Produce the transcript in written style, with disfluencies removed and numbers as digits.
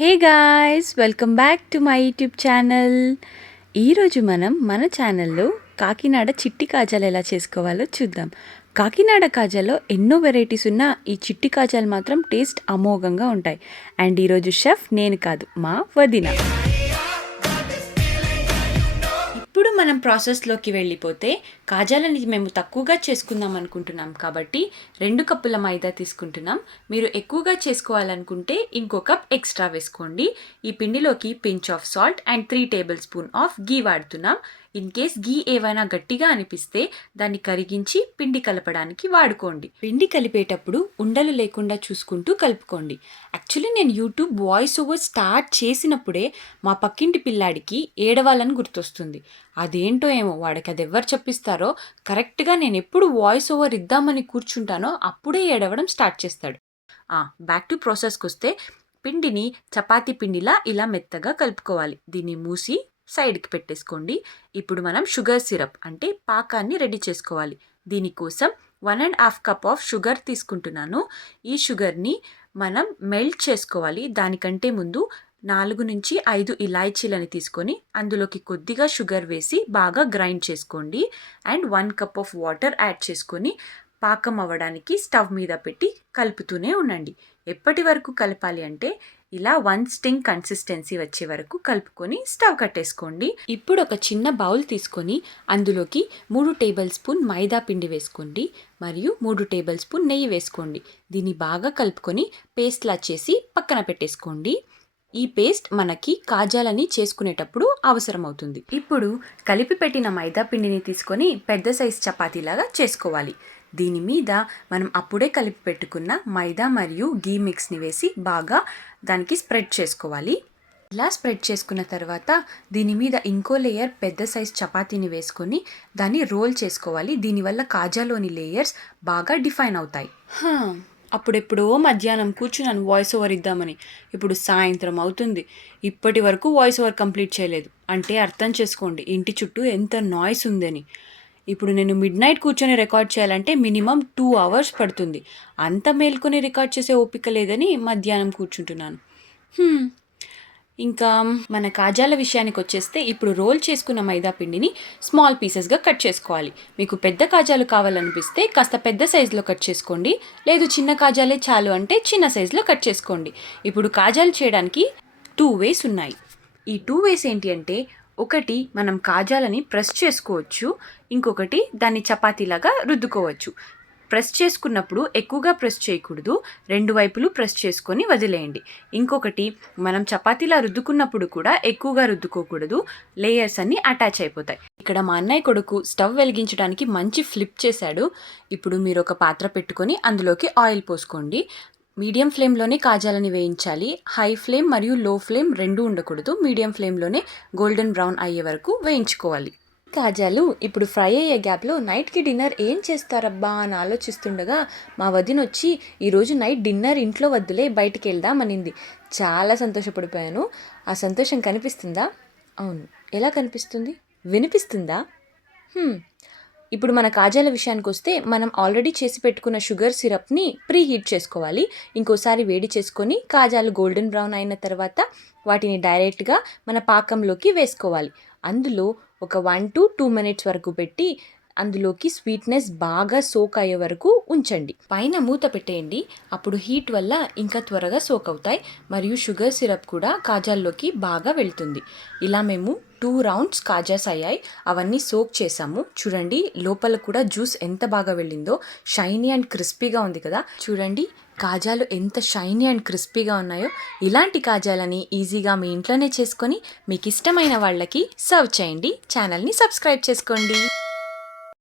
Hey guys, welcome back to my YouTube channel. ఈరోజు మనం మన ఛానల్లో కాకినాడ చిట్టి కాజాలు ఎలా చేసుకోవాలో చూద్దాం. కాకినాడ కాజాలో ఎన్నో వెరైటీస్ ఉన్న ఈ చిట్టి కాజాలు మాత్రం టేస్ట్ అమోఘంగా ఉంటాయి. అండ్ ఈరోజు షెఫ్ నేను కాదు, మా వదిన. ఇప్పుడు మనం ప్రాసెస్లోకి వెళ్ళిపోతే కాజాలని మేము తక్కువగా చేసుకుందాం అనుకుంటున్నాం కాబట్టి 2 కప్పుల మైదా తీసుకుంటున్నాం. మీరు ఎక్కువగా చేసుకోవాలనుకుంటే ఇంకో కప్ ఎక్స్ట్రా వేసుకోండి. ఈ పిండిలోకి pinch of salt and 3 tablespoon of ghee వాడుతున్నాం. ఇన్ కేస్ గీ ఏవైనా గట్టిగా అనిపిస్తే దాన్ని కరిగించి పిండి కలపడానికి వాడుకోండి. పిండి కలిపేటప్పుడు ఉండలు లేకుండా చూసుకుంటూ కలుపుకోండి. యాక్చువల్లీ నేను యూట్యూబ్ వాయిస్ ఓవర్ స్టార్ట్ చేసినప్పుడే మా పక్కింటి పిల్లాడికి ఏడవాలని గుర్తొస్తుంది. అదేంటో ఏమో, వాడికి అది ఎవరు చెప్పిస్తారో కరెక్ట్గా నేను ఎప్పుడు వాయిస్ ఓవర్ ఇద్దామని కూర్చుంటానో అప్పుడే ఏడవడం స్టార్ట్ చేస్తాడు. బ్యాక్ టు ప్రాసెస్కి వస్తే పిండిని చపాతీ పిండిలా ఇలా మెత్తగా కలుపుకోవాలి. దీన్ని మూసి సైడ్కి పెట్టేసుకోండి. ఇప్పుడు మనం షుగర్ సిరప్ అంటే పాకాన్ని రెడీ చేసుకోవాలి. దీనికోసం 1.5 కప్ ఆఫ్ షుగర్ తీసుకుంటున్నాను. ఈ షుగర్ని మనం మెల్ట్ చేసుకోవాలి. దానికంటే ముందు 4 నుంచి 5 ఇలాచీలని తీసుకొని అందులోకి కొద్దిగా షుగర్ వేసి బాగా గ్రైండ్ చేసుకోండి. And 1 cup of water add చేసుకొని పాకం అవ్వడానికి స్టవ్ మీద పెట్టి కలుపుతూనే ఉండండి. ఎప్పటి వరకు కలపాలి అంటే ఇలా 1 స్టింగ్ కన్సిస్టెన్సీ వచ్చే వరకు కలుపుకొని స్టవ్ కట్టేసుకోండి. ఇప్పుడు ఒక చిన్న బౌల్ తీసుకొని అందులోకి 3 టేబుల్ స్పూన్ మైదా పిండి వేసుకోండి మరియు 3 టేబుల్ స్పూన్ నెయ్యి వేసుకోండి. దీన్ని బాగా కలుపుకొని పేస్ట్లా చేసి పక్కన పెట్టేసుకోండి. ఈ పేస్ట్ మనకి కాజాలని చేసుకునేటప్పుడు అవసరం అవుతుంది. ఇప్పుడు కలిపి పెట్టిన మైదా పిండిని తీసుకొని పెద్ద సైజ్ చపాతీలాగా చేసుకోవాలి. దీని మీద మనం అప్పుడే కలిపి పెట్టుకున్న మైదా మరియు గీ మిక్స్ని వేసి బాగా దానికి స్ప్రెడ్ చేసుకోవాలి. ఇలా స్ప్రెడ్ చేసుకున్న తర్వాత దీని మీద ఇంకో లేయర్ పెద్ద సైజ్ చపాతీని వేసుకొని దాన్ని రోల్ చేసుకోవాలి. దీనివల్ల కాజాలోని లేయర్స్ బాగా డిఫైన్ అవుతాయి. అప్పుడెప్పుడో మధ్యాహ్నం కూర్చున్నాను వాయిస్ ఓవర్ ఇద్దామని. ఇప్పుడు సాయంత్రం అవుతుంది, ఇప్పటి వరకు వాయిస్ ఓవర్ కంప్లీట్ చేయలేదు. అంటే అర్థం చేసుకోండి ఇంటి చుట్టూ ఎంత నాయిస్ ఉందని. ఇప్పుడు నేను మిడ్ నైట్ కూర్చొని రికార్డ్ చేయాలంటే మినిమం 2 hours పడుతుంది. అంత మేల్కొని రికార్డ్ చేసే ఓపిక లేదని మధ్యాహ్నం కూర్చుంటున్నాను. ఇంకా మన కాజాల విషయానికి వచ్చేస్తే ఇప్పుడు రోల్ చేసుకున్న మైదా పిండిని స్మాల్ పీసెస్గా కట్ చేసుకోవాలి. మీకు పెద్ద కాజాలు కావాలనిపిస్తే కాస్త పెద్ద సైజులో కట్ చేసుకోండి. లేదు చిన్న కాజాలే చాలు అంటే చిన్న సైజులో కట్ చేసుకోండి. ఇప్పుడు కాజాలు చేయడానికి 2 ways ఉన్నాయి. ఈ 2 ways ఏంటి అంటే, ఒకటి మనం కాజాలని ప్రెస్ చేసుకోవచ్చు, ఇంకొకటి దాన్ని చపాతీలాగా రుద్దుకోవచ్చు. ప్రెస్ చేసుకున్నప్పుడు ఎక్కువగా ప్రెస్ చేయకూడదు, 2 వైపులు ప్రెస్ చేసుకొని వదిలేయండి. ఇంకొకటి మనం చపాతీలా రుద్దుకున్నప్పుడు కూడా ఎక్కువగా రుద్దుకోకూడదు, లేయర్స్ అన్నీ అటాచ్ అయిపోతాయి. ఇక్కడ మా అన్నయ్య కొడుకు స్టవ్ వెలిగించడానికి మంచి ఫ్లిప్ చేశాడు. ఇప్పుడు మీరు ఒక పాత్ర పెట్టుకొని అందులోకి ఆయిల్ పోసుకోండి. మీడియం ఫ్లేమ్లోనే కాజాలని వేయించాలి. హై ఫ్లేమ్ మరియు లో ఫ్లేమ్ 2 ఉండకూడదు. మీడియం ఫ్లేమ్లోనే గోల్డెన్ బ్రౌన్ అయ్యే వరకు వేయించుకోవాలి. కాజాలు ఇప్పుడు ఫ్రై అయ్యే గ్యాప్లో నైట్కి డిన్నర్ ఏం చేస్తారబ్బా అని ఆలోచిస్తుండగా మా వదిన వచ్చి ఈరోజు నైట్ డిన్నర్ ఇంట్లో వద్దులే బయటికి వెళ్దాం అనింది. చాలా సంతోషపడిపోయాను. ఆ సంతోషం కనిపిస్తుందా? అవును. ఎలా కనిపిస్తుంది? వినిపిస్తుందా? ఇప్పుడు మన కాజాల విషయానికి వస్తే మనం ఆల్రెడీ చేసి పెట్టుకున్న షుగర్ సిరప్ని ప్రీ హీట్ చేసుకోవాలి. ఇంకోసారి వేడి చేసుకొని కాజాలు గోల్డెన్ బ్రౌన్ అయిన తర్వాత వాటిని డైరెక్ట్గా మన పాకంలోకి వేసుకోవాలి. అందులో ఒక 1 to 2 minutes వరకు పెట్టి అందులోకి స్వీట్నెస్ బాగా సోక్ అయ్యే వరకు ఉంచండి. పైన మూత పెట్టేయండి. అప్పుడు హీట్ వల్ల ఇంకా త్వరగా సోక్ అవుతాయి మరియు షుగర్ సిరప్ కూడా కాజాల్లోకి బాగా వెళ్తుంది. ఇలా మేము 2 rounds కాజాస్ అయ్యాయి. అవన్నీ సోక్ చేసాము. చూడండి లోపల కూడా జ్యూస్ ఎంత బాగా వెళ్ళిందో. షైనీ అండ్ క్రిస్పీగా ఉంది కదా. చూడండి కాజాలు ఎంత షైనీ అండ్ క్రిస్పీగా ఉన్నాయో. ఇలాంటి కాజాలని ఈజీగా మీ ఇంట్లోనే చేసుకొని మీకు ఇష్టమైన వాళ్ళకి సర్వ్ చేయండి. ఛానల్ని సబ్స్క్రైబ్ చేసుకోండి.